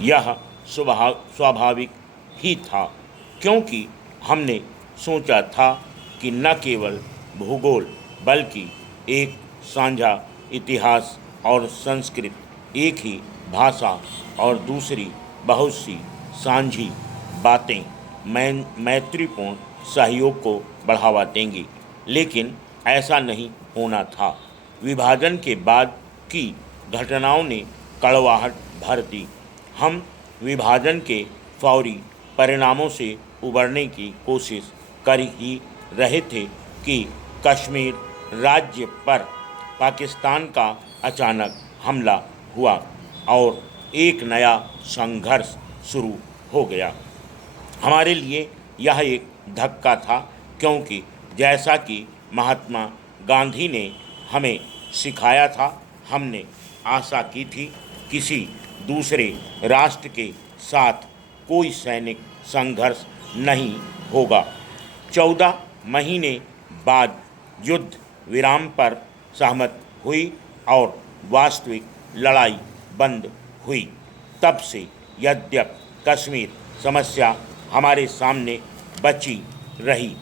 यह स्वाभाविक ही था, क्योंकि हमने सोचा था कि न केवल भूगोल बल्कि एक साझा इतिहास और संस्कृति, एक ही भाषा और दूसरी बहुत सी साझी बातें मैत्रीपूर्ण सहयोग को बढ़ावा देंगी। लेकिन ऐसा नहीं होना था। विभाजन के बाद की घटनाओं ने कड़वाहट भर दी। हम विभाजन के फौरी परिणामों से उबरने की कोशिश कर ही रहे थे कि कश्मीर राज्य पर पाकिस्तान का अचानक हमला हुआ और एक नया संघर्ष शुरू हो गया। हमारे लिए यह एक धक्का था, क्योंकि जैसा कि महात्मा गांधी ने हमें सिखाया था, हमने आशा की थी किसी दूसरे राष्ट्र के साथ कोई सैनिक संघर्ष नहीं होगा। 14 महीने बाद युद्ध विराम पर सहमत हुई और वास्तविक लड़ाई बंद हुई। तब से यद्यपि कश्मीर समस्या हमारे सामने बची रही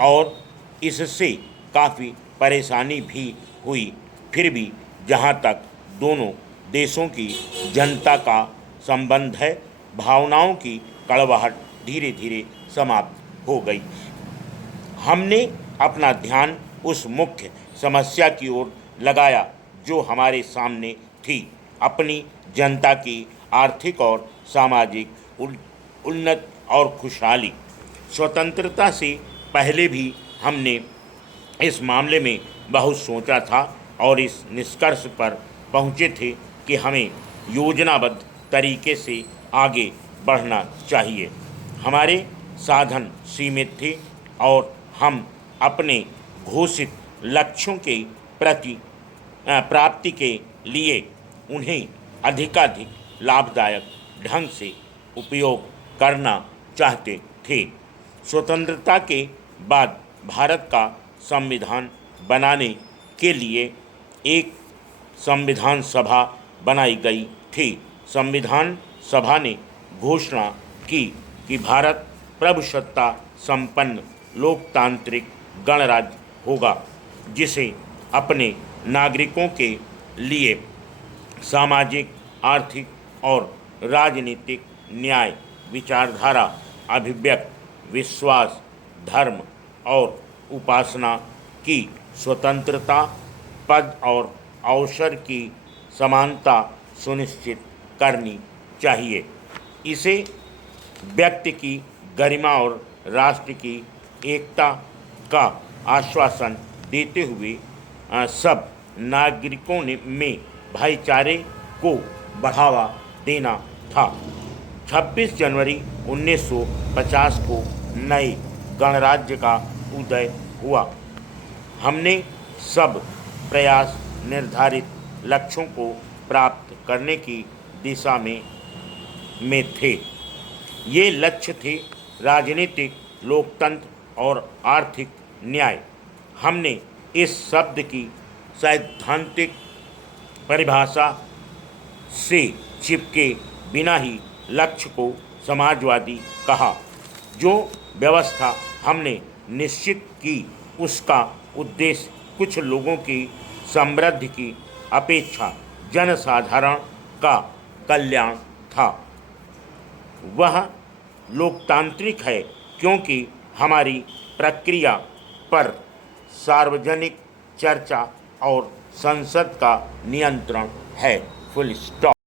और इससे काफ़ी परेशानी भी हुई, फिर भी जहाँ तक दोनों देशों की जनता का संबंध है, भावनाओं की कड़वाहट धीरे धीरे समाप्त हो गई। हमने अपना ध्यान उस मुख्य समस्या की ओर लगाया जो हमारे सामने थी, अपनी जनता की आर्थिक और सामाजिक उन्नति और खुशहाली। स्वतंत्रता से पहले भी हमने इस मामले में बहुत सोचा था और इस निष्कर्ष पर पहुँचे थे कि हमें योजनाबद्ध तरीके से आगे बढ़ना चाहिए। हमारे साधन सीमित थे और हम अपने घोषित लक्ष्यों के प्राप्ति के लिए उन्हें अधिकाधिक लाभदायक ढंग से उपयोग करना चाहते थे। स्वतंत्रता के बाद भारत का संविधान बनाने के लिए एक संविधान सभा बनाई गई थी। संविधान सभा ने घोषणा की कि भारत प्रभुसत्ता संपन्न लोकतांत्रिक गणराज्य होगा, जिसे अपने नागरिकों के लिए सामाजिक, आर्थिक और राजनीतिक न्याय, विचारधारा, अभिव्यक्ति, विश्वास, धर्म और उपासना की स्वतंत्रता, पद और अवसर की समानता सुनिश्चित करनी चाहिए। इसे व्यक्ति की गरिमा और राष्ट्र की एकता का आश्वासन देते हुए सब नागरिकों में भाईचारे को बढ़ावा देना था। 26 जनवरी 1950 को नए गणराज्य का उदय हुआ। हमने सब प्रयास निर्धारित लक्ष्यों को प्राप्त करने की दिशा में थे। ये लक्ष्य थे राजनीतिक, लोकतंत्र और आर्थिक न्याय। हमने इस शब्द की सैद्धांतिक परिभाषा से चिपके बिना ही लक्ष्य को समाजवादी कहा। जो व्यवस्था हमने निश्चित की उसका उद्देश्य कुछ लोगों की समृद्धि की अपेक्षा जनसाधारण का कल्याण था। वह लोकतांत्रिक है क्योंकि हमारी प्रक्रिया पर सार्वजनिक चर्चा और संसद का नियंत्रण है। Full stop.